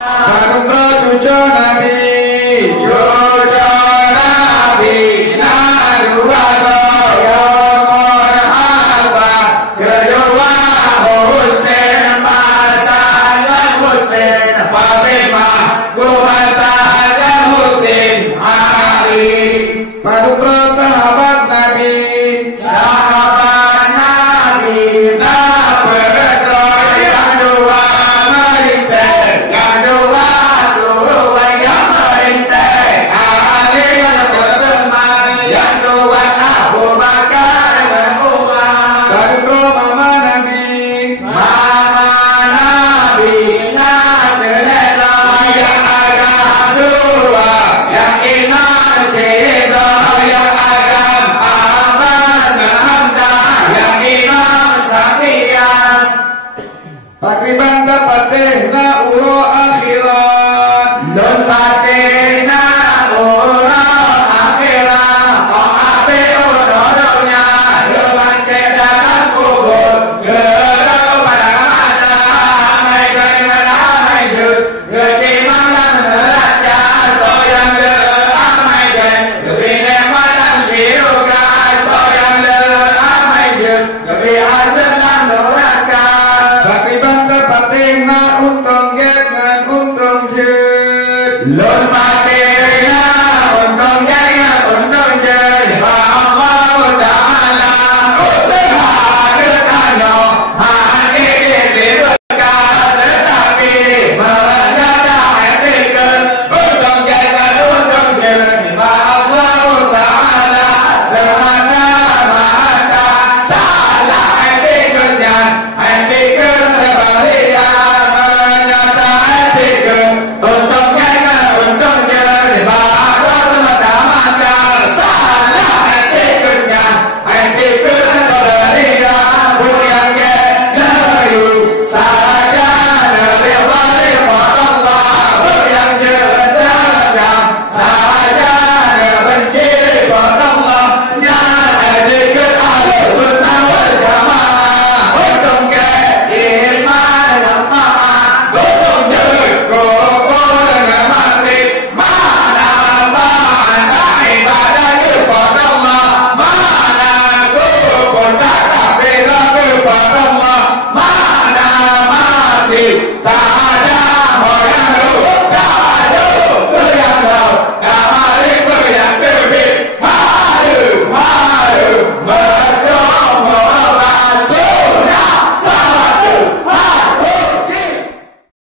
Manungga cucu Nabi, cucu Nabi, narua goyo morhasa, kedua Husain Hasan Husain Fatimah, Hasan dan Husain Ali. Manungga sahabat Nabi, sahabat Nabi, Pakriban dapatena ulo akhirat, non patena ulo akhirat, oh ape ulo dunia, leman ke dalam kubur, gerau pada masa, amai dengan amai jut, gede malam neraca, soyang le amai jen, gebine malam siruga, soyang le amai jut, gebi aselan neraka. Pakriban dapat tengah untung get ngan untung jet.